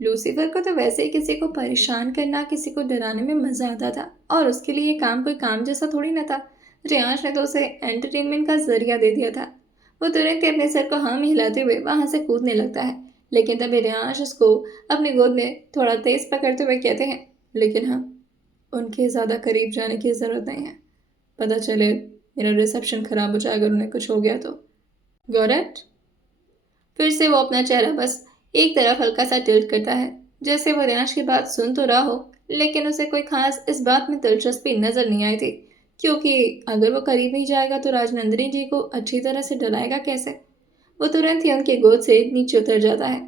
Lucifer को तो वैसे ही किसी को परेशान करना, किसी को डराने में मजा आता था, और उसके लिए ये काम कोई काम जैसा थोड़ी ना था। रियांश ने तो उसे एंटरटेनमेंट का जरिया दे दिया था। वो तुरंत ही अपने सर को हाँ में हिलाते हुए वहां से कूदने लगता है, लेकिन तभी रियांश उसको अपनी गोद में थोड़ा तेज पकड़ते हुए कहते हैं, लेकिन हाँ, उनके ज़्यादा करीब जाने की ज़रूरत नहीं है। पता चले मेरा रिसेप्शन खराब हो जाए अगर उन्हें कुछ हो गया तो। Got it? फिर से वो अपना चेहरा बस एक तरफ हल्का सा टिल्ट करता है, जैसे वो रियांश की बात सुन तो रहा हो, लेकिन उसे कोई खास इस बात में दिलचस्पी नजर नहीं आई थी, क्योंकि अगर वो करीब नहीं जाएगा तो राजनंदिनी जी को अच्छी तरह से डराएगा कैसे। वो तुरंत ही उनकी गोद से नीचे उतर जाता है।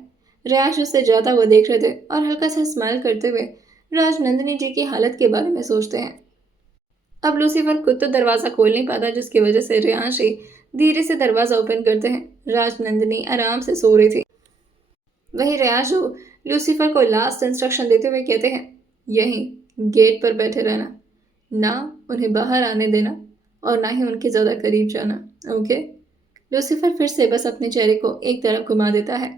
रियांश उससे जाता हुआ देख रहे थे और हल्का सा स्माइल करते हुए राजनंदिनी जी की हालत के बारे में सोचते हैं। अब लूसीफर खुद तो दरवाजा खोल नहीं पाता, जिसकी वजह से रियांश ही धीरे से दरवाजा ओपन करते हैं। राजनंदिनी आराम से सो रही थी। वहीं रियाज जो लूसीफर को लास्ट इंस्ट्रक्शन देते हुए कहते हैं, यहीं गेट पर बैठे रहना, ना उन्हें बाहर आने देना और ना ही उनके ज़्यादा करीब जाना। ओके? लूसीफर फिर से बस अपने चेहरे को एक तरफ घुमा देता है।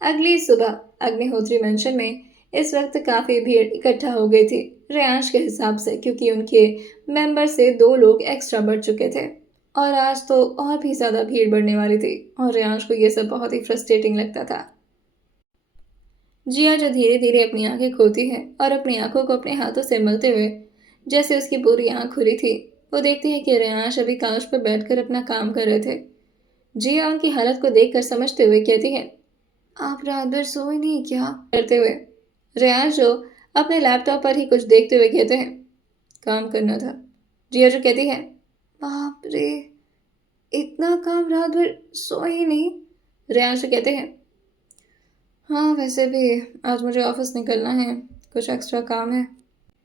अगली सुबह अग्निहोत्री मेंशन में इस वक्त काफ़ी भीड़ इकट्ठा हो गई थी, रेयांश के हिसाब से, क्योंकि उनके मेंबर से 2 लोग एक्स्ट्रा बढ़ चुके थे और आज तो और भी ज़्यादा भीड़ बढ़ने वाली थी, और रेयांश को ये सब बहुत ही फ्रस्ट्रेटिंग लगता था। जिया जो धीरे धीरे अपनी आंखें खोलती है और अपनी आंखों को अपने हाथों से मलते हुए जैसे उसकी पूरी आंख खुली थी, वो देखती है कि रेयांश अभी काउच पर बैठकर अपना काम कर रहे थे। जिया उनकी हालत को देखकर समझते हुए कहती है, आप रात भर सोए नहीं क्या? करते हुए रेयांश जो अपने लैपटॉप पर ही कुछ देखते हुए कहते हैं, काम करना था। जिया जो कहती है, बाप रे, इतना काम, रात भर सोए ही नहीं? रेयांश जो कहते हैं, हाँ वैसे भी आज मुझे ऑफिस निकलना है, कुछ एक्स्ट्रा काम है,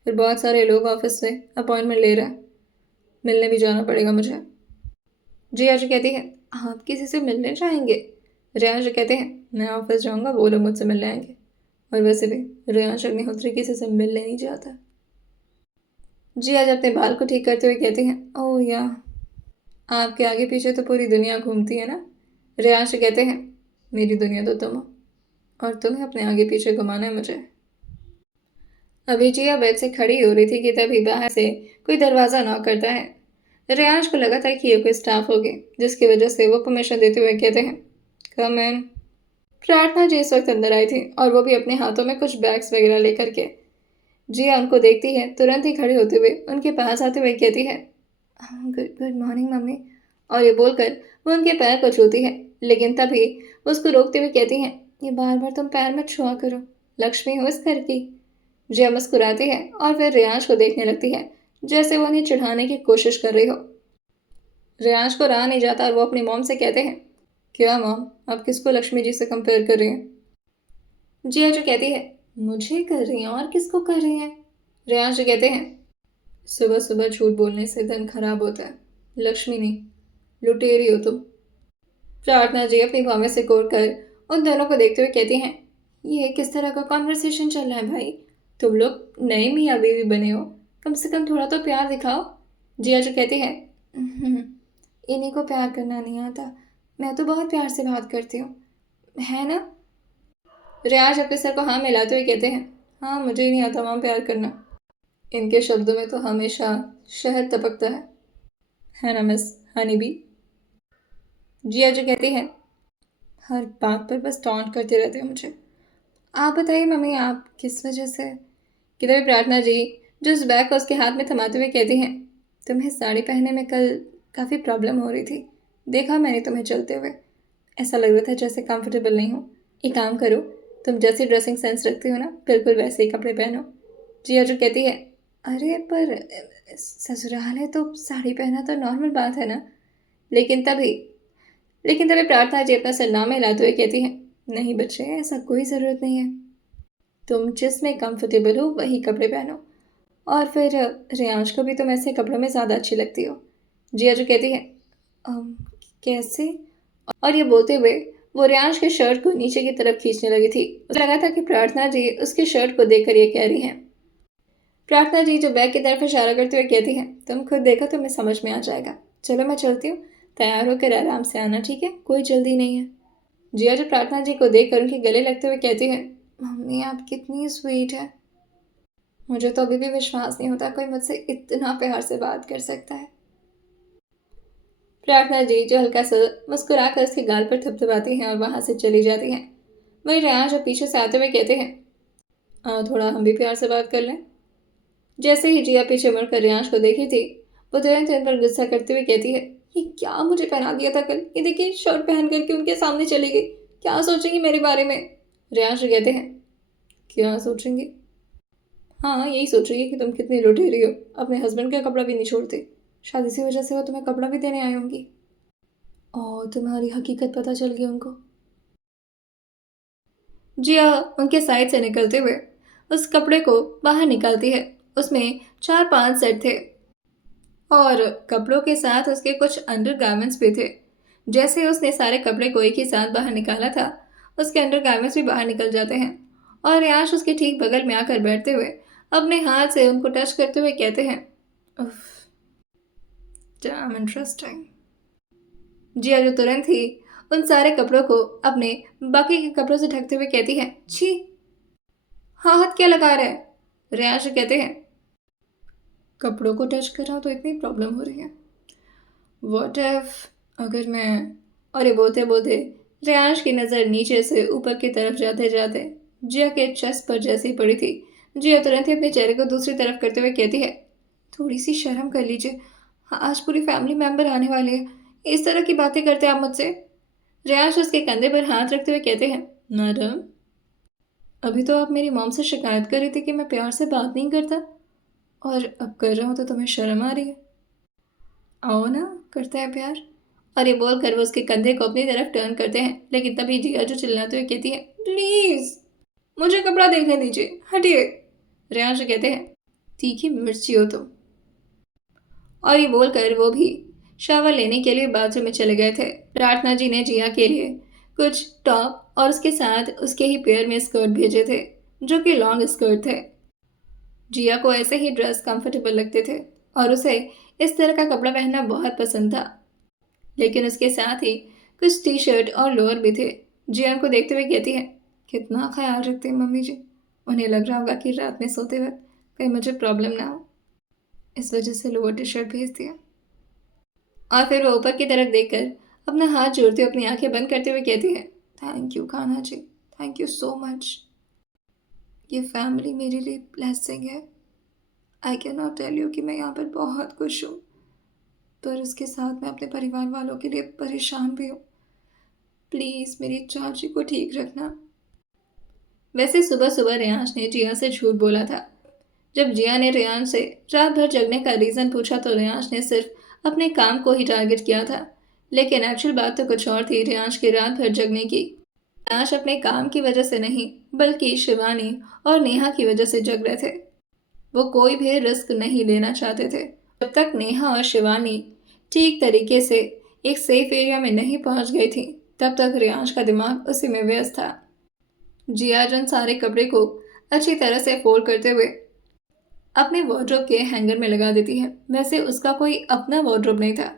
फिर बहुत सारे लोग ऑफिस से अपॉइंटमेंट ले रहे हैं, मिलने भी जाना पड़ेगा मुझे। जिया जो कहती है, आप किसी से मिलने जाएंगे? रेयांश जो कहते हैं, मैं ऑफिस जाऊंगा, वो लोग मुझसे मिलने आएंगे, और वैसे भी रेयांश अग्निहोत्री किसी से मिलने नहीं जाता। जिया जब अपने बाल को ठीक करते हुए कहती हैं, ओह या, आपके आगे पीछे तो पूरी दुनिया घूमती है ना? रेयांश कहते हैं, मेरी दुनिया तो तुम हो, और तुम्हें अपने आगे पीछे घुमाना है मुझे। अभी जिया बेड से खड़ी हो रही थी कि तभी बाहर से कोई दरवाज़ा नॉक करता है। रेयांश को लगा था कि ये कोई स्टाफ होगी, जिसकी वजह से वो परमिशन देते हुए कहते हैं, कम इन। प्रार्थना जी इस वक्त अंदर आई थी, और वो भी अपने हाथों में कुछ बैग्स वगैरह लेकर के। जिया उनको देखती है, तुरंत ही खड़े होते हुए उनके पास आते हुए कहती है, गुड गुड मॉर्निंग मम्मी, और ये बोलकर वो उनके पैर को छूती है, लेकिन तभी उसको रोकते हुए कहती हैं, ये बार बार तुम पैर मत छुआ करो, लक्ष्मी हो इस घर की। जिया मुस्कुराती है और फिर रियांश को देखने लगती है, जैसे वो उन्हें चिढ़ाने की कोशिश कर रही हो। रियांश को रहा नहीं जाता और वो अपनी मॉम से कहते हैं, क्या मॉम, आप किसको लक्ष्मी जी से कंपेयर कर रही हैं? जिया जो कहती है, मुझे कर रही हैं और किसको कर रही हैं? रियांश जो कहते हैं, सुबह सुबह झूठ बोलने से दिन खराब होता है, लक्ष्मी नहीं, लुटेरी हो तुम। प्रार्थना जी अपनी भावे से कोट कर उन दोनों को देखते हुए कहती हैं, ये किस तरह का कॉन्वर्सेशन चल रहा है भाई? तुम लोग नए मियाँ बीवी बने हो, कम से कम थोड़ा तो प्यार दिखाओ। जिया जो कहती है, इन्हीं को प्यार करना नहीं आता, मैं तो बहुत प्यार से बात करती हूँ, है ना? रियाज अपने सर को हाँ मिलाते हुए कहते हैं, हाँ मुझे ही नहीं आता माँ प्यार करना। इनके शब्दों में तो हमेशा शहद टपकता है ना मिस हनी बी? जिया जो कहती है, हर बात पर बस टॉन्ट करते रहते हो मुझे। आप बताइए मम्मी, आप किस वजह से? कि तभी प्रार्थना जी जो उस बैग को उसके हाथ में थमाते हुए कहती हैं, तुम्हें साड़ी पहनने में कल काफ़ी प्रॉब्लम हो रही थी, देखा मैंने तुम्हें चलते हुए, ऐसा लग रहा था जैसे कंफर्टेबल नहीं हो। एक काम करो, तुम जैसी ड्रेसिंग सेंस रखती हो ना, बिल्कुल वैसे ही कपड़े पहनो। जिया जो कहती है, अरे पर ससुराल है तो साड़ी पहना तो नॉर्मल बात है ना? लेकिन तभी प्रार्थना जी अपना सिर नाम हिलाते हुए कहती है, नहीं बच्चे, ऐसा कोई ज़रूरत नहीं है, तुम जिसमें कंफर्टेबल हो वही कपड़े पहनो, और फिर रियांश को भी तुम ऐसे कपड़ों में ज़्यादा अच्छी लगती हो। जिया जो कहती है, "अम, कैसे?" और ये बोलते हुए वो रियांश के शर्ट को नीचे की तरफ खींचने लगी थी। उसे लगा था कि प्रार्थना जी उसके शर्ट को देखकर ये कह रही हैं। प्रार्थना जी जो बैग की तरफ इशारा करते हुए कहती हैं, तुम खुद देखो, तुम्हें समझ में आ जाएगा, चलो मैं चलती हूँ, तैयार होकर आराम से आना, ठीक है, कोई जल्दी नहीं है। जिया जो प्रार्थना जी को देखकर उनके गले लगते हुए कहती है, मम्मी आप कितनी स्वीट है। मुझे तो अभी भी विश्वास नहीं होता कोई मुझसे इतना प्यार से बात कर सकता है। प्रार्थना जी जो हल्का सा मुस्कुराकर उसके गाल पर थपथपाती हैं और वहां से चली जाती हैं। वहीं रेयान जो पीछे से आते हुए कहते हैं, थोड़ा हम भी प्यार से बात कर लें। जैसे ही जिया पीछे मुड़कर रियांश को देखी थी, वो तुरंत इन पर गुस्सा करते हुए कहती है, ये क्या मुझे पहना दिया था कल, ये देखिए शर्ट पहन करके उनके सामने चली गई, क्या सोचेंगी मेरे बारे में। रियांश कहते हैं, क्या सोचेंगी? हाँ यही सोच रही है कि तुम कितनी लुटेरी हो, अपने हस्बैंड का कपड़ा भी नहीं छोड़ते, शायद इसी वजह से वो तुम्हें कपड़ा भी देने आई होंगी और तुम्हारी हकीकत पता चल गई उनको। जिया उनके साइड से निकलते हुए उस कपड़े को बाहर निकालती है। उसमें 4-5 सेट थे और कपड़ों के साथ उसके कुछ अंडरगारमेंट्स भी थे। जैसे उसने सारे कपड़े को एक ही साथ बाहर निकाला था, उसके अंडरगारमेंट्स भी बाहर निकल जाते हैं और याश उसके ठीक बगल में आकर बैठते हुए अपने हाथ से उनको टच करते हुए कहते हैं, उफ, डैम इंटरेस्टिंग। जिया जो तुरंत ही उन सारे कपड़ों को अपने बाकी के कपड़ों से ढकते हुए कहती है, छी, हाँ हाथ क्या लगा रहा है। रियांश कहते हैं, कपड़ों को टच कर रहा हूं तो इतनी प्रॉब्लम हो रही है, व्हाट इफ अगर मैं। और ये बोलते बोलते रियांश की नज़र नीचे से ऊपर की तरफ जाते जाते जिया के चेस्ट पर जैसे ही पड़ी थी, जिया तुरंत ही अपने चेहरे को दूसरी तरफ करते हुए कहती है, थोड़ी सी शर्म कर लीजिए, आज पूरी फैमिली मेंबर आने वाले हैं, इस तरह की बातें करते हैं आप मुझसे। रियांश उसके कंधे पर हाथ रखते हुए कहते हैं, मैडम अभी तो आप मेरी मॉम से शिकायत कर रही थी कि मैं प्यार से बात नहीं करता, और अब कर रहा हूँ तो तुम्हें शर्म आ रही है। आओ ना, करते हैं प्यार। और ये बोलकर वो उसके कंधे को अपनी तरफ टर्न करते हैं, लेकिन तभी जिया जो चिल्लाते हुए कहती है, प्लीज मुझे कपड़ा देखने दीजिए, हटिए। रेयांश कहते हैं, तीखी मिर्ची हो तुम। और ये बोलकर वो भी शावर लेने के लिए बाथरूम में चले गए थे। प्रार्थना जी ने जिया के लिए कुछ टॉप और उसके साथ उसके ही पेयर में स्कर्ट भेजे थे, जो कि लॉन्ग स्कर्ट थे। जिया को ऐसे ही ड्रेस कंफर्टेबल लगते थे और उसे इस तरह का कपड़ा पहनना बहुत पसंद था, लेकिन उसके साथ ही कुछ टी शर्ट और लोअर भी थे। जिया को देखते हुए कहती है, कितना ख्याल रखते हैं मम्मी जी, उन्हें लग रहा होगा कि रात में सोते वक्त कहीं मुझे प्रॉब्लम ना हो, इस वजह से लोअर टी शर्ट भेज दिया। और फिर वो ऊपर की तरफ देखकर अपना हाथ जोड़ते हुए अपनी आंखें बंद करते हुए कहती है, thank you Kanha ji, thank you so much. ये फैमिली मेरे लिए ब्लेसिंग है। I can not tell you कि मैं यहाँ पर बहुत खुश हूँ, पर उसके साथ मैं अपने परिवार वालों के लिए परेशान भी हूँ। प्लीज़ मेरी चाची को ठीक रखना। वैसे सुबह सुबह रेयांश ने जिया से झूठ बोला था। जब जिया ने रेयांश से रात भर जगने का रीज़न पूछा तो रेयांश ने सिर्फ अपने काम को ही टारगेट किया था, लेकिन एक्चुअल बात तो कुछ और थी रेयांश की रात भर जगने की। रेयांश अपने काम की वजह से नहीं, बल्कि शिवानी और नेहा की वजह से जग रहे थे। वो कोई भी रिस्क नहीं लेना चाहते थे। जब तक नेहा और शिवानी ठीक तरीके से एक सेफ एरिया में नहीं पहुंच गई थी, तब तक रियांश का दिमाग उसी में व्यस्त था। जिया जन सारे कपड़े को अच्छी तरह से फोल्ड करते हुए अपने वार्डरोब के हैंगर में लगा देती है। वैसे उसका कोई अपना वार्डरोब नहीं था,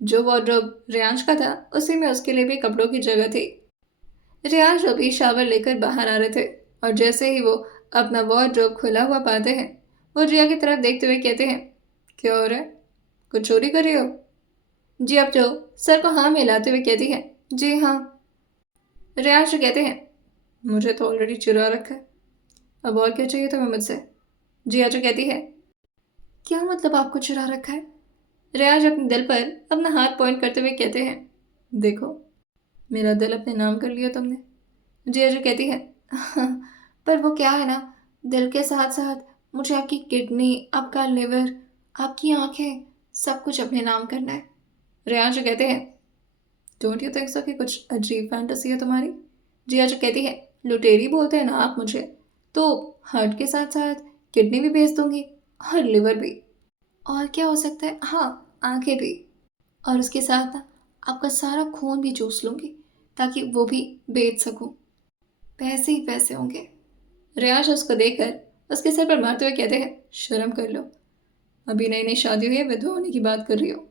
जो वार्डरोब रियांश का था उसी में उसके लिए भी कपड़ों की जगह थी। रियांश अभी शावर लेकर बाहर आ रहे थे और जैसे ही वो अपना वार्डरोब खुला हुआ पाते हैं, वो जिया की तरफ देखते हुए कहते हैं, क्या हो रहा है, कुछ चोरी कर रही हो? जी अब जो सर को हाँ मिलाते हुए कहती है, जी हाँ। रियांश कहते हैं, मुझे तो ऑलरेडी चुरा रखा है, अब और क्या चाहिए तुम्हें मुझसे? जिया जो कहती है, क्या मतलब आपको चुरा रखा है? रियाज अपने दिल पर अपना हाथ पॉइंट करते हुए कहते हैं, देखो मेरा दिल अपने नाम कर लिया तुमने। जिया जो कहती है, "हाँ, पर वो क्या है ना, दिल के साथ साथ मुझे आपकी किडनी, आपका लिवर, आपकी आंखें, सब कुछ अपने नाम करना है। रियाज जो कहते हैं, डोंट यू थिंक सो कि कुछ अजीब फैंटेसी है तुम्हारी? जिया जो कहती है, लुटेरी बोलते हैं ना आप मुझे, तो हार्ट के साथ साथ किडनी भी भेज दूंगी और लिवर भी, और क्या हो सकता है, हाँ आंखें भी, और उसके साथ ना आपका सारा खून भी चूस लूंगी ताकि वो भी बेच सकूं, पैसे ही पैसे होंगे। रियाज उसको देखकर उसके सर पर मारते हुए कहते हैं, शर्म कर लो, अभी नई नई शादी हुई है, विधवा होने की बात कर रही हो।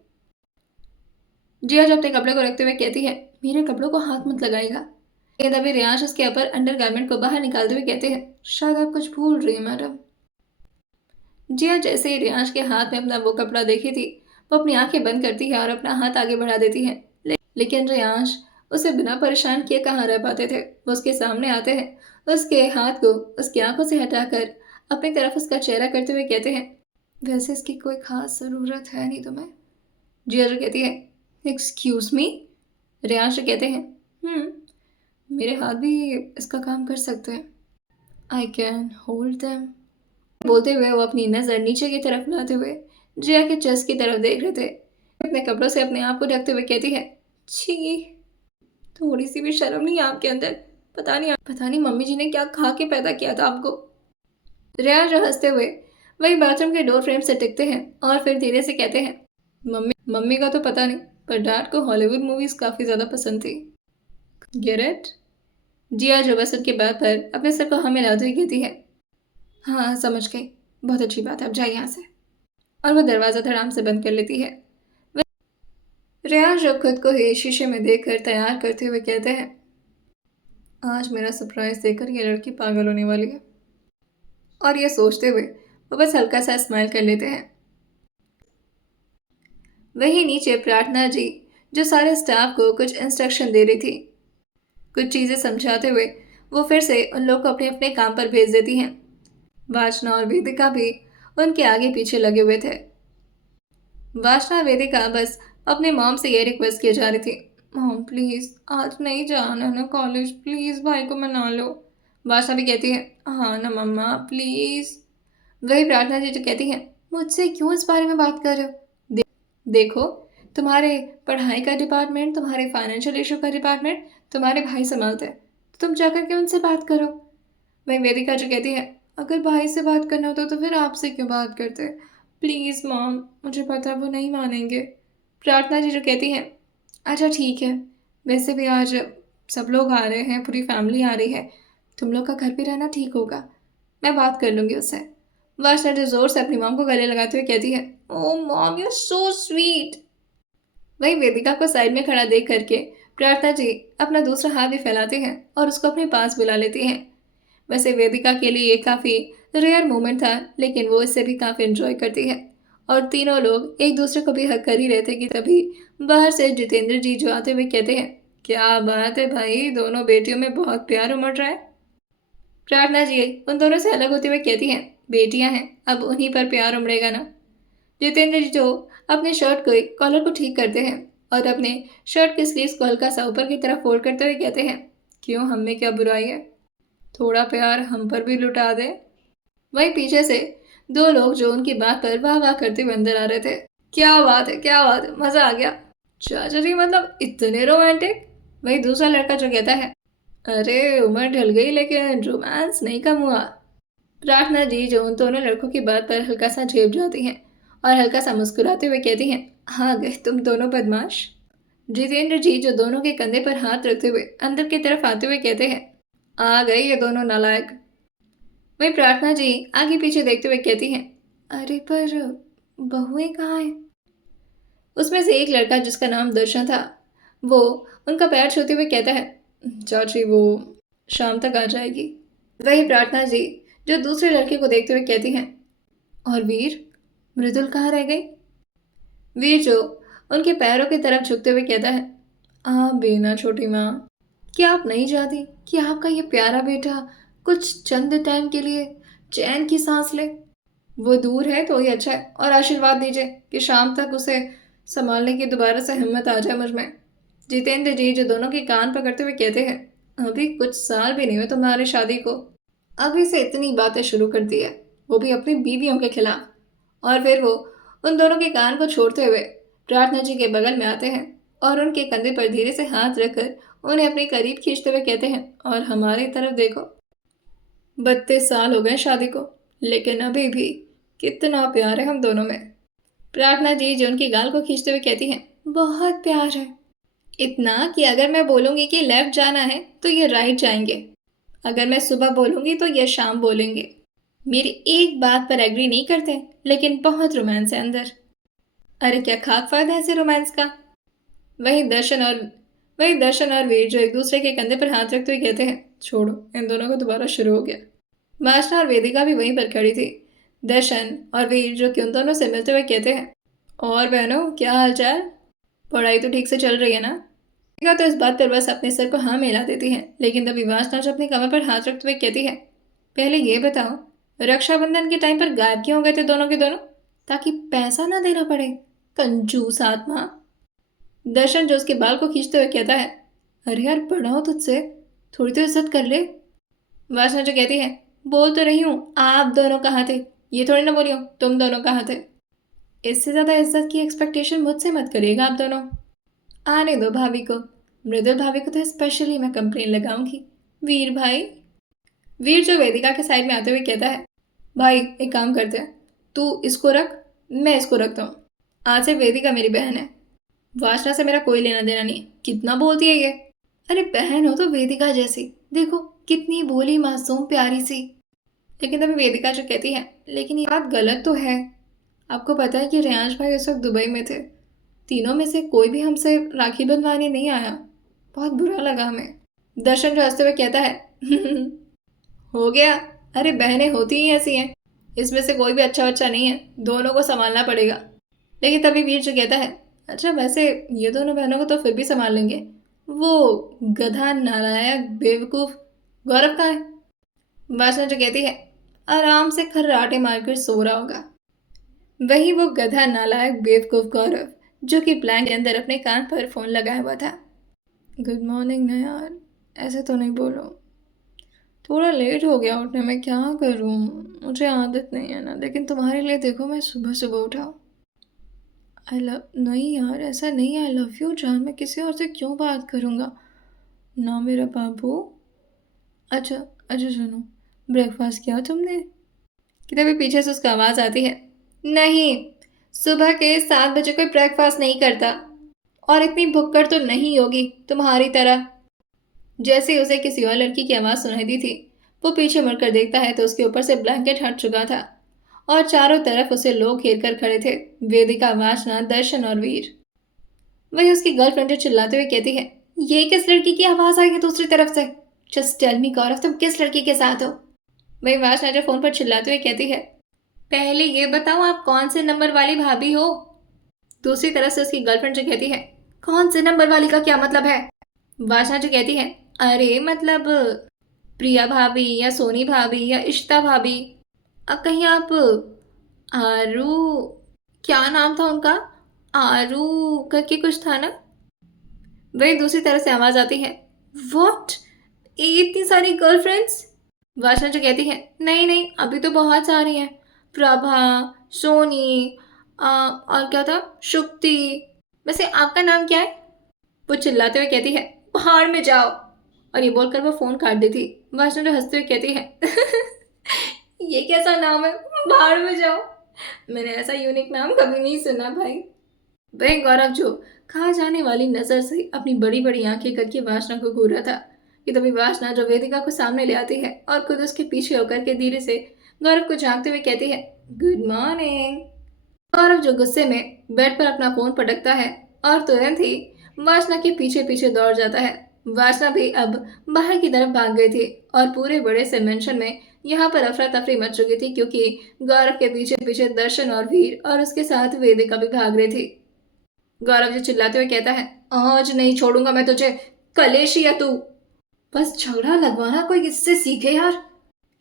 जिया जब अपने कपड़े को रखते हुए कहती है, मेरे कपड़ों को हाथ मत लगाएगा। ये तभी रियांश उसके अपर अंडरगारमेंट को बाहर निकालते हुए कहते हैं, शायद आप कुछ भूल रही हैं मैडम। जिया जैसे ही रियांश के हाथ में अपना वो कपड़ा देखी थी, वो अपनी आंखें बंद करती है और अपना हाथ आगे बढ़ा देती है। लेकिन रियांश उसे बिना परेशान किए कहाँ रह पाते थे। वो उसके सामने आते हैं, उसके हाथ को उसकी आंखों से हटाकर अपनी तरफ उसका चेहरा करते हुए कहते हैं, वैसे इसकी कोई खास ज़रूरत है नहीं तुम्हें। जिया जो कहती है, एक्सक्यूज मी। रियांश जो कहते हैं, मेरे हाथ भी इसका काम कर सकते हैं। I can hold them. बोलते हुए वो अपनी नज़र नीचे की तरफ लाते हुए जिया के चेस्ट की तरफ देख रहे थे। अपने कपड़ों से अपने आप को ढकते हुए कहती है, छी, थोड़ी सी भी शर्म नहीं है आपके अंदर। पता नहीं मम्मी जी ने क्या खा के पैदा किया था आपको। रियाज हंसते हुए वही बाथरूम के डोर फ्रेम से टिकते हैं और फिर धीरे से कहते हैं, मम्मी का तो पता नहीं, पर डैड को हॉलीवुड मूवीज काफी ज्यादा पसंद थी। Get it? जिया जो बस उनकी बात पर अपने सर को हाँ मिलाते हुए कहती है, हाँ समझ गई, बहुत अच्छी बात है, अब जाइए यहाँ से। और वो दरवाजा धड़ाम से बंद कर लेती है। रियाज जब खुद को ही शीशे में देखकर तैयार करते हुए कहते हैं, आज मेरा सरप्राइज देकर ये लड़की पागल होने वाली है। और ये सोचते हुए वो बस हल्का सा स्माइल कर लेते हैं। वहीं नीचे प्रार्थना जी जो सारे स्टाफ को कुछ इंस्ट्रक्शन दे रही थी, कुछ चीजें समझाते हुए वो फिर से उन लोग को अपने अपने काम पर भेज देती हैं। वासना और वेदिका भी उनके आगे पीछे लगे हुए थे। वासना वेदिका बस अपने मॉम से ये रिक्वेस्ट किए जा रही थी, मॉम प्लीज आज नहीं जाना ना कॉलेज, प्लीज भाई को मना लो। वासना भी कहती है, हाँ ना मम्मा प्लीज। वही प्रार्थना जी जो कहती है, मुझसे क्यों इस बारे में बात कर रहे हो? देखो, तुम्हारे पढ़ाई का डिपार्टमेंट, तुम्हारे फाइनेंशियल इशू का डिपार्टमेंट तुम्हारे भाई संभालते हैं, तो तुम जाकर के उनसे बात करो। वही वेदिका जो कहती है, अगर भाई से बात करना होता तो फिर आपसे क्यों बात करते? प्लीज़ मॉम, मुझे पता है वो नहीं मानेंगे। प्रार्थना जी जो कहती हैं, अच्छा ठीक है, वैसे भी आज सब लोग आ रहे हैं, पूरी फैमिली आ रही है, तुम लोग का घर पे रहना ठीक होगा, मैं बात कर लूँगी उससे। वासना जो जोर से अपनी मॉम को गले लगाते हुए कहती है, ओ मॉम यू सो स्वीट। वही वेदिका को साइड में खड़ा देख करके प्रार्थना जी अपना दूसरा हाथ भी फैलाते हैं और उसको अपने पास बुला लेती हैं। वैसे वेदिका के लिए ये काफ़ी रेयर मोमेंट था, लेकिन वो इससे भी काफ़ी एंजॉय करती है। और तीनों लोग एक दूसरे को भी हक कर ही रहे थे कि तभी बाहर से जितेंद्र जी जो आते हुए कहते हैं, क्या बात है भाई, दोनों बेटियों में बहुत प्यार उमड़ रहा है। प्रार्थना जी उन दोनों से अलग होते हुए कहती हैं, बेटियां हैं, अब उन्हीं पर प्यार उमड़ेगा ना। जितेंद्र जी जो अपने शर्ट के कॉलर को ठीक करते हैं और अपने शर्ट के स्लीव्स को हल्का सा ऊपर की तरफ फोल्ड करते हुए कहते हैं, क्यों, हम में क्या बुराई है, थोड़ा प्यार हम पर भी लुटा दे। वहीं पीछे से दो लोग जो उनकी बात पर वाह वाह करते हुए अंदर आ रहे थे, क्या बात है, क्या बात है, मजा आ गया, चाचा जी मतलब इतने रोमांटिक। वही दूसरा लड़का जो कहता है, अरे उम्र ढल गई लेकिन रोमांस नहीं कम हुआ। प्रार्थना जी जो उन दोनों लड़कों की बात पर हल्का सा झेप जाती हैं और हल्का सा मुस्कुराते हुए कहती हैं, हाँ गए तुम दोनों बदमाश। जितेंद्र जी जो दोनों के कंधे पर हाथ रखते हुए अंदर की तरफ आते हुए कहते हैं, आ गए ये दोनों नालायक। वही प्रार्थना जी आगे पीछे देखते हुए कहती हैं, अरे पर बहुएं कहाँ हैं? उसमें से एक लड़का जिसका नाम दर्शन था, वो उनका पैर छूते हुए कहता है, चाची वो शाम तक आ जाएगी। वही प्रार्थना जी जो दूसरे लड़के को देखते हुए कहती हैं, और वीर, मृदुल कहाँ रह गई? वीर जो उनके पैरों की तरफ झुकते हुए कहता है, आ बेना छोटी माँ, क्या आप नहीं चाहती कि आपका ये प्यारा बेटा कुछ चंद टाइम के लिए चैन की सांस ले? वो दूर है तो ही अच्छा है, और आशीर्वाद दीजिए कि शाम तक उसे संभालने की दोबारा से हिम्मत आ जाए मुझ में। जितेंद्र जी जो दोनों के कान पकड़ते हुए कहते हैं, अभी कुछ साल भी नहीं हुए तुम्हारी शादी को, अभी से इतनी बातें शुरू कर दी है, वो भी अपनी बीवियों के खिलाफ। और फिर वो उन दोनों के कान को छोड़ते हुए प्रार्थना जी के बगल में आते हैं और उनके कंधे पर धीरे से हाथ रखकर उन्हें अपने करीब खींचते हुए कहते हैं, और हमारी तरफ देखो, 32 साल हो गए शादी को, लेकिन अभी भी कितना प्यार है हम दोनों में। प्रार्थना जी जो उनकी गाल को खींचते हुए कहती हैं, बहुत प्यार है, इतना कि अगर मैं बोलूंगी कि लेफ्ट जाना है तो ये राइट जाएंगे, अगर मैं सुबह बोलूंगी तो ये शाम बोलेंगे, मेरी एक बात पर एग्री नहीं करते, लेकिन बहुत रोमांस है अंदर। अरे क्या खाक फायदा है ऐसे रोमांस का। वही दर्शन और वही दर्शन और वीर जो एक दूसरे के कंधे पर हाथ रखते हुए कहते हैं, छोड़ो, इन दोनों को दोबारा शुरू हो गया। वासना और वेदिका भी वहीं पर खड़ी थी। दर्शन और वीर जो कि उन दोनों से मिलते हुए कहते हैं, और बहनों क्या हालचाल, पढ़ाई तो ठीक से चल रही है ना? वेदिका तो इस बात पर बस अपने सर को हाँ मिला देती है, लेकिन तभी वासना जो अपनी कमर पर हाथ रखते हुए कहती है, पहले ये बताओ, रक्षाबंधन के टाइम पर गायब क्यों हो गए थे दोनों के दोनों? ताकि पैसा ना देना पड़े, कंजूस आत्मा। दर्शन जो उसके बाल को खींचते हुए कहता है, अरे यार बड़ा हो तुझसे, थोड़ी तो इज्जत कर ले। वासना जो कहती है, बोल तो रही हूँ, आप दोनों कहाँ थे, ये थोड़ी ना बोली हो तुम दोनों कहाँ थे। इससे ज्यादा इज्जत की एक्सपेक्टेशन मुझसे मत करिएगा आप दोनों। आने दो भाभी को, मृदुल भाभी को तो स्पेशली मैं कंप्लेन लगाऊंगी। वीर भाई। वीर जो वेदिका के साइड में आते हुए कहता है, भाई एक काम करते हैं, तू इसको रख, मैं इसको रखता हूँ। आज से वेदिका मेरी बहन है, वासना से मेरा कोई लेना देना नहीं है। कितना बोलती है ये। अरे बहन हो तो वेदिका जैसी, देखो कितनी भोली मासूम प्यारी सी। लेकिन तभी वेदिका जो कहती है, लेकिन ये बात गलत तो है। आपको पता है कि रेयांश भाई उस वक्त दुबई में थे, तीनों में से कोई भी हमसे राखी बंधवाने नहीं आया, बहुत बुरा लगा हमें। दर्शन जो हंसते हुए कहता है, हो गया, अरे बहनें होती ही ऐसी हैं, इसमें से कोई भी अच्छा बच्चा नहीं है, दोनों को संभालना पड़ेगा। लेकिन तभी वीर जो कहता है, अच्छा वैसे ये दोनों बहनों को तो फिर भी संभाल लेंगे, वो गधा नालायक बेवकूफ गौरव कहाँ है? वासना जो कहती है, आराम से खर्राटे मारकर सो रहा होगा। वही वो गधा नालायक बेवकूफ गौरव जो कि ब्लैंक के अंदर अपने कान पर फोन लगाया हुआ था। गुड मॉर्निंग ना यार, ऐसे तो नहीं बोलो, थोड़ा लेट हो गया उठने में, क्या करूं, मुझे आदत नहीं है ना, लेकिन तुम्हारे लिए देखो मैं सुबह सुबह उठा। आई लव, नहीं यार ऐसा नहीं, आई लव यू जान, मैं किसी और से क्यों बात करूँगा ना मेरा बाबू। अच्छा अच्छा सुनो, ब्रेकफास्ट किया तुमने? कि तभी पीछे से उसका आवाज़ आती है, नहीं, सुबह के 7 बजे कोई ब्रेकफास्ट नहीं करता, और इतनी भुक्कड़ तो नहीं होगी तुम्हारी तरह। जैसे ही उसे किसी और लड़की की आवाज़ सुनाई दी थी, वो पीछे मुड़कर देखता है तो उसके ऊपर से ब्लैंकेट हट चुका था और चारों तरफ उसे लोग घेर कर खड़े थे, वेदिका, वासना, दर्शन और वीर। वही उसकी गर्लफ्रेंड जो चिल्लाते हुए कहती है, ये किस लड़की की आवाज़ आई है दूसरी तरफ से? जस्ट टेल मी गौरव, तुम किस लड़की के साथ हो? वही वासना जो फोन पर चिल्लाते हुए कहती है, पहले ये बताओ आप कौन से नंबर वाली भाभी हो? दूसरी तरफ से उसकी गर्लफ्रेंड जो कहती है, कौन से नंबर वाली का क्या मतलब है? वासना जो कहती है, अरे मतलब प्रिया भाभी या सोनी भाभी या इश्ता भाभी, अब कहीं आप आरू, क्या नाम था उनका, आरू करके कुछ था ना। वही दूसरी तरफ से आवाज आती है, व्हाट, इतनी सारी गर्लफ्रेंड्स? वासना जो कहती है, नहीं नहीं अभी तो बहुत सारी हैं, प्रभा, सोनी, और क्या था, शुक्ति। वैसे आपका नाम क्या है? वो चिल्लाते हुए कहती है, बाहर में जाओ, और ये बोलकर वो फोन काट देती। वासना जो हंसते हुए कहती है, ये कैसा नाम है, बाहर में जाओ, मैंने ऐसा यूनिक नाम कभी नहीं सुना भाई। वह गौरव जो कहा जाने वाली नजर से अपनी बड़ी बड़ी आंखें करके वासना को घूर रहा था कि तभी वासना जो वेदिका को सामने ले आती है और खुद उसके पीछे होकर के धीरे से गौरव को झांकते हुए कहती है, गुड मॉर्निंग। गौरव जो गुस्से में बेड पर अपना फोन पटकता है और तुरंत ही वासना के पीछे पीछे दौड़ जाता है। वासना भी अब बाहर की तरफ भाग गई थी और पूरे बड़े से मेंशन में यहाँ पर अफरा तफरी मच चुकी थी, क्योंकि गौरव के पीछे पीछे दर्शन और वीर और उसके साथ वेदिका भी भाग रही थी। गौरव जी चिल्लाते हुए कहता है, आज नहीं छोड़ूंगा मैं तुझे, कलेशी है तू। बस झगड़ा लगवाना कोई किससे सीखे यार,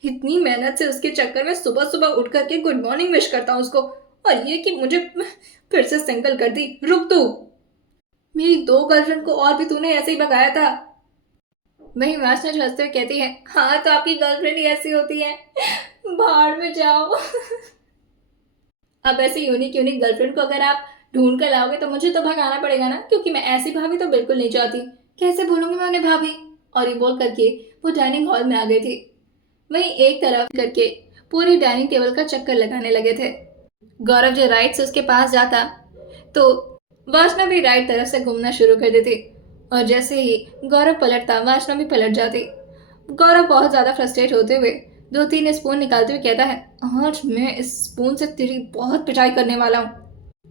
इतनी मेहनत से उसके चक्कर में सुबह सुबह उठ करके गुड मॉर्निंग विश करता हूँ उसको, और ये कि मुझे फिर से सिंगल कर दी। रुक तू, मेरी 2 गर्लफ्रेंड को और भी तूने ऐसे ही भगाया था। वही वासना जो हंसते हुए कहती है, हाँ तो आपकी गर्लफ्रेंड ही ऐसी होती है, बाहर में जाओ। अब ऐसी यूनिक यूनिक गर्लफ्रेंड को अगर आप ढूंढ कर लाओगे तो मुझे तो भगाना पड़ेगा ना, क्योंकि मैं ऐसी भाभी तो बिल्कुल नहीं चाहती, कैसे बोलूंगी मैं उन्हें भाभी। और ये बोल करके वो डाइनिंग हॉल में आ गई थी। वहीं एक तरफ करके पूरी डाइनिंग टेबल का चक्कर लगाने लगे थे। गौरव जो राइट से उसके पास जाता तो वासना भी राइट तरफ से घूमना शुरू कर देती, और जैसे ही गौरव पलटता वासना भी पलट जाती। गौरव बहुत ज्यादा फ्रस्ट्रेट होते हुए 2-3 स्पून निकालते हुए कहता है, आज मैं इस स्पून से तेरी बहुत पिटाई करने वाला हूँ,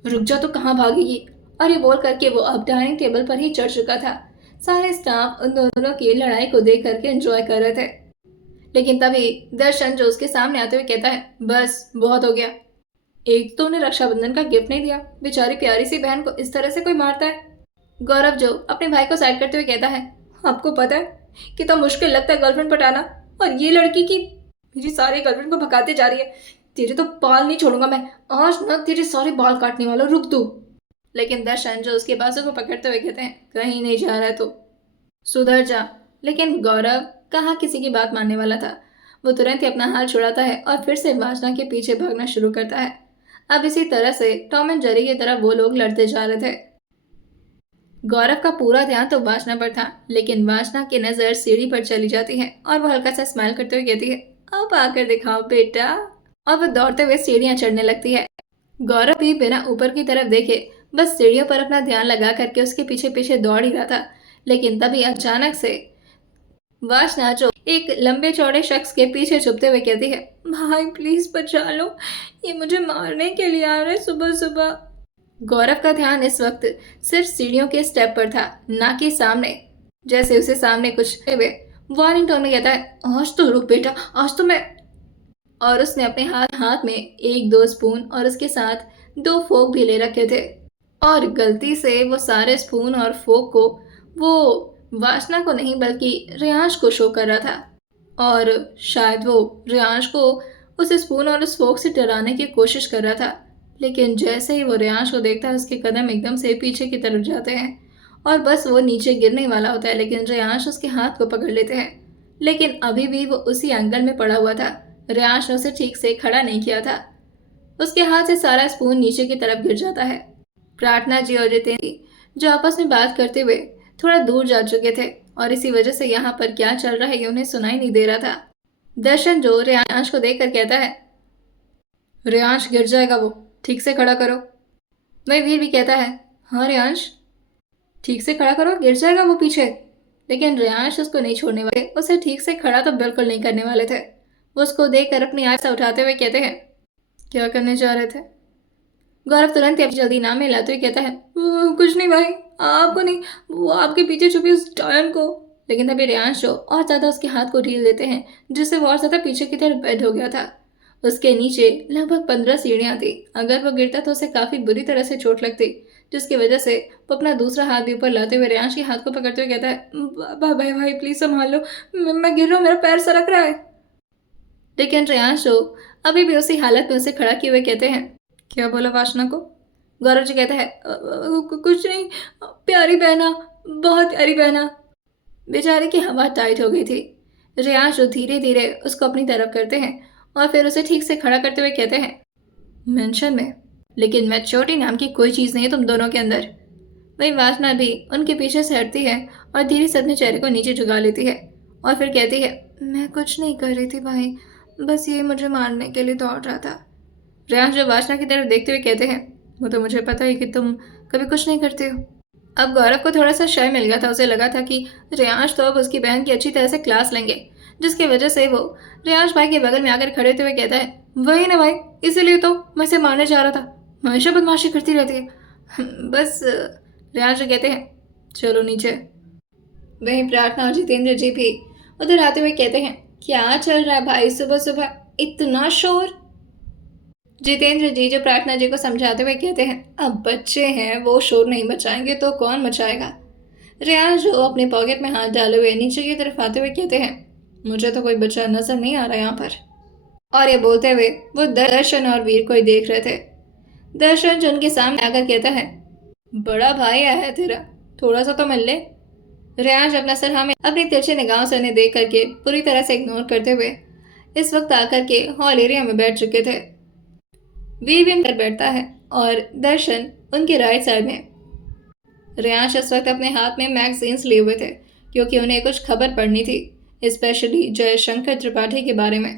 रुक जा तो कहाँ भागेगी। और ये बोल करके वो अब डाइनिंग टेबल पर ही चढ़ चुका था। सारे स्टाफ उन दोनों की लड़ाई को देख करके एंजॉय कर रहे थे। लेकिन तभी दर्शन जो उसके सामने आते हुए कहता है, बस बहुत हो गया। एक तो उन्हें रक्षाबंधन का गिफ्ट नहीं दिया, बेचारी प्यारी सी बहन को इस तरह से कोई मारता है। गौरव जो अपने भाई को साइड करते हुए कहता है, आपको पता है कितना मुश्किल लगता है गर्लफ्रेंड पटाना, और ये लड़की की मेरी सारी गर्लफ्रेंड को भगाते जा रही है। तेरे तो बाल नहीं छोड़ूंगा मैं, आज ना तेरे सारे बाल काटने वाला, रुक तू। लेकिन दर्शन जो उसके बाजू को पकड़ते हुए कहते हैं, कहीं नहीं जा रहा है तो सुधर जा। लेकिन गौरव कहाँ किसी की बात मानने वाला था। वो तुरंत ही अपना हाल छुड़ाता है और फिर से वासना के पीछे भागना शुरू करता है। अब इसी तरह से टॉम एंड जेरी की तरह वो लोग लड़ते जा रहे थे। गौरव का पूरा ध्यान तो वासना पर था, लेकिन वासना की नजर सीढ़ी पर चली जाती है और वो हल्का सा स्माइल करते हुए कहती है, अब आकर दिखाओ बेटा। और वो दौड़ते हुए सीढ़ियां चढ़ने लगती है। गौरव भी बिना ऊपर की तरफ देखे बस सीढ़ियों पर अपना ध्यान लगा करके उसके पीछे पीछे दौड़ ही रहा था। लेकिन तभी अचानक से वासना जो एक लंबे चौड़े शख्स के पीछे छुपते हुए कहती है, भाई प्लीज बचा लो, ये मुझे मारने के लिए आ रहे सुबह सुबह। गौरव का ध्यान इस वक्त सिर्फ सीढ़ियों के स्टेप पर था, ना कि सामने। जैसे उसे सामने कुछ हुए वार्निंग टोन में कहता है, आज तो रुक बेटा, आज तो मैं। और उसने अपने हाथ में 1-2 स्पून और उसके साथ 2 फोक भी ले रखे थे, और गलती से वो सारे स्पून और फोक को वो वासना को नहीं बल्कि रियांश को शो कर रहा था। और शायद वो रियांश को उस स्पून और उस फोक से डराने की कोशिश कर रहा था। लेकिन जैसे ही वो रियांश को देखता है, उसके कदम एकदम से पीछे की तरफ जाते हैं और बस वो नीचे गिरने वाला होता है, लेकिन रियांश उसके हाथ को पकड़ लेते हैं। लेकिन अभी भी वो उसी एंगल में पड़ा हुआ था। रियांश ने उसे ठीक से खड़ा नहीं किया था। उसके हाथ से सारा स्पून नीचे की तरफ गिर जाता है। प्रार्थना जी और जितेंद्र जो आपस में बात करते हुए थोड़ा दूर जा चुके थे, और इसी वजह से यहाँ पर क्या चल रहा है ये उन्हें सुनाई नहीं दे रहा था। दर्शन जो रियांश को देखकर कहता है, रियांश गिर जाएगा, वो ठीक से खड़ा करो। वही वीर भी कहता है, हाँ रियांश ठीक से खड़ा करो, गिर जाएगा वो पीछे। लेकिन रियांश उसको नहीं छोड़ने वाले, उसे ठीक से खड़ा तो बिल्कुल नहीं करने वाले थे। वो उसको देखकर अपनी आँख से उठाते हुए कहते हैं, क्या करने जा रहे थे? गौरव तुरंत ही जल्दी नाम में लाते हुए कहता है, कुछ नहीं भाई, आपको नहीं, वो आपके पीछे छुपी उस टायन को। लेकिन तभी रियांश जो और ज्यादा उसके हाथ को ढील देते हैं, जिससे वो और ज्यादा पीछे की तरफ बेड हो गया था। उसके नीचे लगभग 15 सीढ़ियां थी। अगर वो गिरता तो उसे काफी बुरी तरह से चोट लगती, जिसकी वजह से वो अपना दूसरा हाथ भी ऊपर लाते हुए रियांश के हाथ को पकड़ते हुए कहता है, भाई भाई प्लीज संभाल लो, मैं गिर रहा हूँ, मेरा पैर सरक रहा है। लेकिन रियांश जो अभी भी उसी हालत में उसे खड़ा किए हुए कहते हैं, क्या बोला वासना को? गौरव जी कहता है, कुछ नहीं, प्यारी बहना, बहुत प्यारी बहना। बेचारे की हवा टाइट हो गई थी। रियांश जो धीरे धीरे उसको अपनी तरफ करते हैं और फिर उसे ठीक से खड़ा करते हुए कहते हैं, मेंशन में, लेकिन मैच्योरिटी नाम की कोई चीज़ नहीं है तुम दोनों के अंदर। वही वासना भी उनके पीछे से हटती है और धीरे से अपने चेहरे को नीचे झुका लेती है और फिर कहती है, मैं कुछ नहीं कर रही थी भाई, बस ये मुझे मारने के लिए दौड़ रहा था। रियांश जो वासना की तरफ देखते हुए कहते हैं, वो तो मुझे पता है कि तुम कभी कुछ नहीं करते हो। अब गौरव को थोड़ा सा शय मिल गया था। उसे लगा था कि रियांश तो अब उसकी बहन की अच्छी तरह से क्लास लेंगे, जिसकी वजह से वो रियांश भाई के बगल में आकर खड़े हुए कहता है, वही ना भाई, इसीलिए तो मैं इसे मारने जा रहा था, हमेशा बदमाशी करती रहती है। बस रियांश जो कहते हैं, चलो नीचे। वहीं प्रार्थना और जितेंद्र जी भी उधर आते हुए कहते हैं, क्या चल रहा है भाई, सुबह सुबह इतना शोर। जितेंद्र जी जो प्रार्थना जी को समझाते हुए कहते हैं, अब बच्चे हैं, वो शोर नहीं मचाएंगे तो कौन मचाएगा। रियांश जो अपने पॉकेट में हाथ डाले हुए नीचे की तरफ आते हुए कहते हैं, मुझे तो कोई बच्चा नजर नहीं आ रहा यहाँ पर। और ये बोलते हुए वो दर्शन और वीर को ही देख रहे थे। दर्शन जो उनके सामने आकर कहता है, बड़ा भाई आया है तेरा, थोड़ा सा तो मिल ले। रियांश अपना सर हमें अपनी तिरछी निगाहों से उन्हें देख करके पूरी तरह से इग्नोर करते हुए इस वक्त आकर के हॉल एरिया में बैठ चुके थे। वीर भी कर बैठता है और दर्शन उनके राइट साइड में। रियांश इस वक्त अपने हाथ में मैगजीन्स लिए हुए थे, क्योंकि उन्हें कुछ खबर पढ़नी थी, स्पेशली जयशंकर त्रिपाठी के बारे में।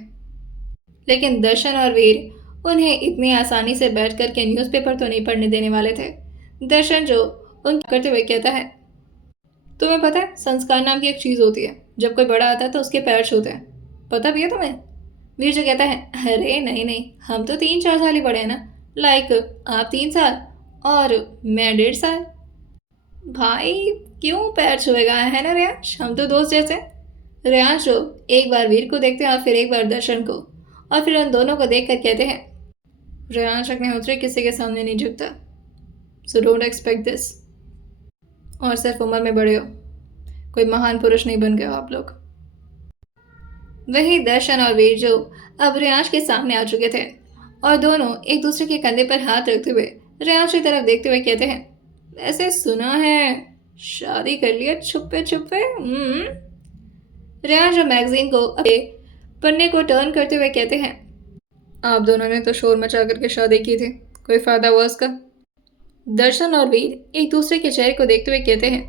लेकिन दर्शन और वीर उन्हें इतनी आसानी से बैठ करके न्यूज़पेपर तो नहीं पढ़ने देने वाले थे। दर्शन जो उन करते हुए कहता है, तुम्हें पता है संस्कार नाम की एक चीज़ होती है, जब कोई बड़ा आता है तो उसके पैर छूते हैं, पता भी है तुम्हें? वीर जो कहता है, अरे नहीं नहीं, हम तो 3-4 साल ही बड़े हैं ना, लाइक आप 3 साल और मैं 1.5 साल। भाई क्यों पैर छुएगा, है ना रेयांश? हम तो दोस्त जैसे। रेयांश जो एक बार वीर को देखते हैं और फिर एक बार दर्शन को, और फिर उन दोनों को देखकर कहते हैं, रेयांश अग्निहोत्री किसी के सामने नहीं झुकता, सो डोंट एक्सपेक्ट दिस। और सिर्फ उम्र में बड़े हो, कोई महान पुरुष नहीं बन गए हो आप लोग। वही दर्शन और वीर जो अब रेयांश के सामने आ चुके थे और दोनों एक दूसरे के कंधे पर हाथ रखते हुए रेयांश की तरफ देखते हुए कहते हैं, ऐसे सुना है शादी कर लिया छुपे छुपे। रेयांश और मैगजीन को अपने पन्ने को टर्न करते हुए कहते हैं, आप दोनों ने तो शोर मचा करके शादी की थी, कोई फायदा हुआ उसका? दर्शन और वीर एक दूसरे के चेहरे को देखते हुए कहते हैं,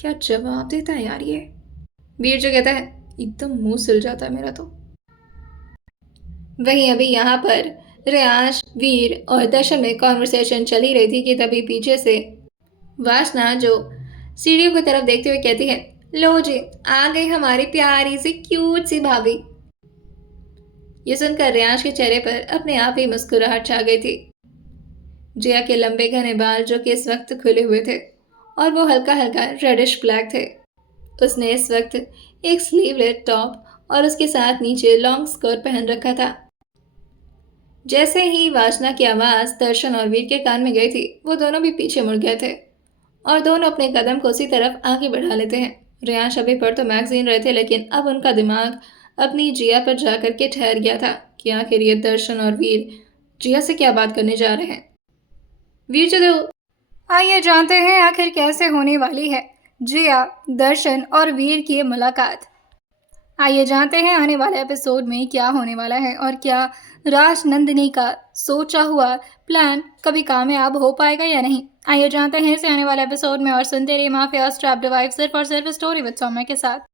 क्या जवाब देता है यार ये? वीर जो कहता है, एकदम मुंह सिल जाता है मेरा तो। वहीं अभी यहाँ पर रेयांश, वीर और दर्शन में कॉन्वर्सेशन चल ही रही थी कि तभी पीछे से वासना जो सीढ़ियों की तरफ देखते हुए कहती है, लो जी आ गई हमारी प्यारी सी क्यूट सी भाभी। ये सुनकर रेयांश के चेहरे पर अपने आप ही मुस्कुराहट छा गई थी। जिया के लंबे घने बाल जो कि इस वक्त खुले हुए थे और वो हल्का हल्का रेडिश ब्लैक थे। उसने इस वक्त एक स्लीवलेस टॉप और उसके साथ नीचे लॉन्ग स्कर्ट पहन रखा था। जैसे ही वासना की आवाज दर्शन और वीर के कान में गई थी, वो दोनों भी पीछे मुड़ गए थे और दोनों अपने कदम को उसी तरफ आगे बढ़ा लेते हैं। रेयांश अभी पढ़ तो मैगजीन रहे थे, लेकिन अब उनका दिमाग अपनी जिया पर जाकर के ठहर गया था कि आखिर ये दर्शन और वीर जिया से क्या बात करने जा रहे हैं। वीर जो आइए जानते हैं आखिर कैसे होने वाली है जिया, दर्शन और वीर की मुलाकात। आइए जानते हैं आने वाले एपिसोड में क्या होने वाला है और क्या राज नंदिनी का सोचा हुआ प्लान कभी कामयाब हो पाएगा या नहीं। आइए जानते हैं इसे आने वाले एपिसोड में और सुनते रहिए माफिया ट्रैप्ड वाइफ सिर्फ और सिर्फ स्टोरी विद सौम्या के साथ।